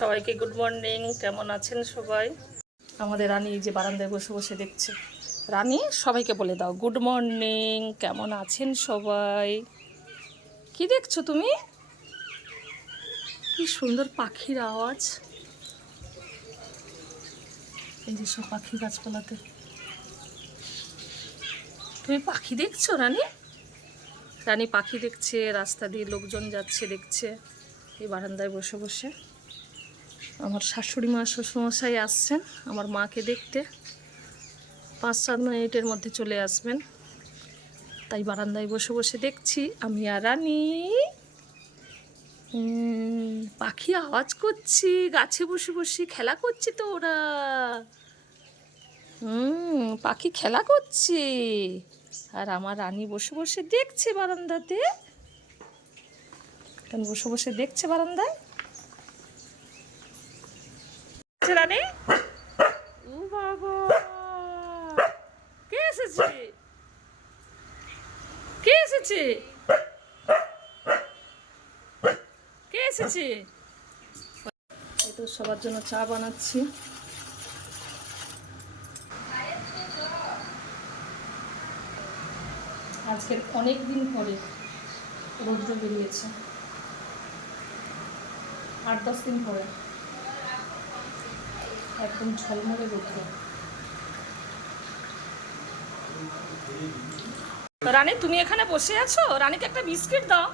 সবাইকে good morning কেমন আছেন সবাই? আমাদের রানী যে বারান্দায় বসে বসে দেখছে। রানী, সবাইকে বলে দাও গুড মর্নিং কেমন আছেন সবাই? কি দেখছ তুমি? কি সুন্দর পাখির আওয়াজ। এই যে সব পাখি গাছপালাতে। তুমি পাখি দেখছ, রানী? রানী পাখি দেখছে, রাস্তা দিয়ে লোকজন যাচ্ছে, দেখছে। এই বারান্দায় বসে বসে। আমার শাশুড়ি মা শ্বশুরমশাই আসছেন, আমার মাকে দেখতে। পাঁচ, সাত মিনিটের মধ্যে চলে আসবেন। তাই বারান্দায় বসে বসে দেখছি, আমি আর রানী। পাখি আওয়াজ করছি, গাছে বসে বসে খেলা করছি তো ওরা। হুম পাখি খেলা করছে। আর আমার রানী বসে বসে দেখছে বারান্দাতে। বসে বসে দেখছে বারান্দায়? আছে রানী? ও বাবা। কে এসেছে? কে এসেছে? কে এসেছে? এই তো সবার জন্য চা বানাচ্ছি। আজকের অনেক দিন পরে রৌদ্র বেরিয়েছে। আট, দশ দিন পরে। একদম ঝলমলে রৌদ্র। রানী তুমি এখানে বসে আছো? রানীকে একটা বিস্কিট দাও।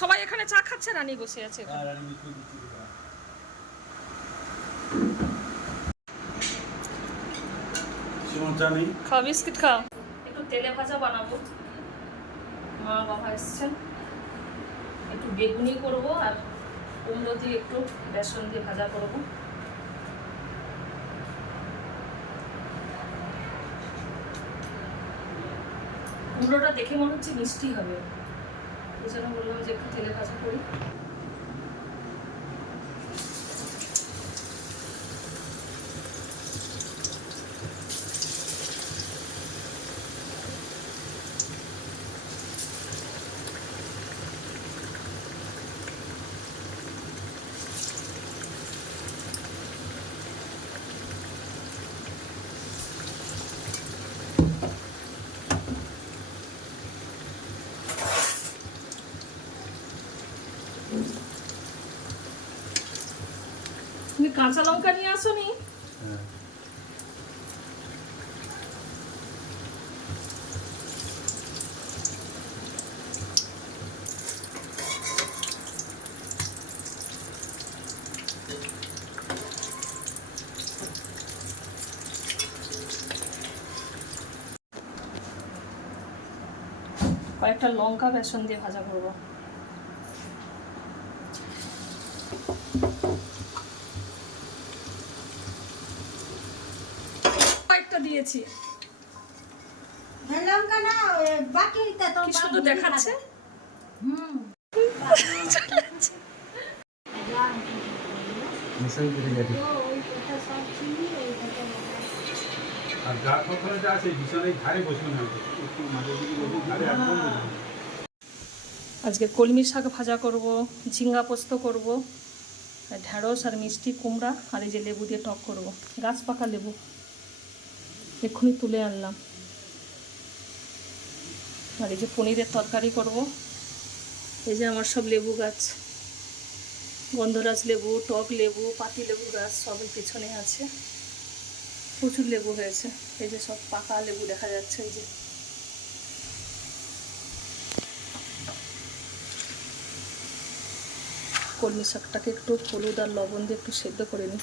সবাই এখানে চা খাচ্ছে রানী বসে আছে নেই? খাও বিস্কিট খাও। একটু তেলে ভাজা বানাবো। মা বাবা এসছেন। একটু বেগুনি করব আর কুমড়ো দিয়ে একটু বেসন দিয়ে ভাজা করব। কুমড়োটা দেখে মনে হচ্ছে মিষ্টি হবে। এই জন্য বললাম যে একটু তেলে ভাজা করি। তুমি কাঁচা লঙ্কা নিয়ে আসোনি? হ্যাঁ কয়েকটা লঙ্কা বেসন দিয়ে ভাজা করব। দিয়েছি। কি সুন্দর দেখাচ্ছে? কথা যা আছে বিছানায় ধারে বসে না। একটু ধারে একদম আজকে কলমি শাক ভাজা করব ঝিঙ্গা পোস্ত করব আর ঢ্যাঁড়স আর মিষ্টি কুমড়া আর এই যে লেবু দিয়ে টক করব। গাছ পাকা লেবু। এক্ষুনি তুলে আনলাম। আর এই যে পনিরের তরকারি করব। এই যে আমার সব লেবু গাছ, গন্ধরাজ লেবু, টক লেবু, পাতি লেবু গাছ সবই পেছনে আছে। প্রচুর লেবু হয়েছে। এই যে সব পাকা লেবু দেখা যাচ্ছে, এই যে। কলমি শাকটাকে একটু হলুদ আর লবণ দিয়ে একটু সেদ্ধ করে নিই।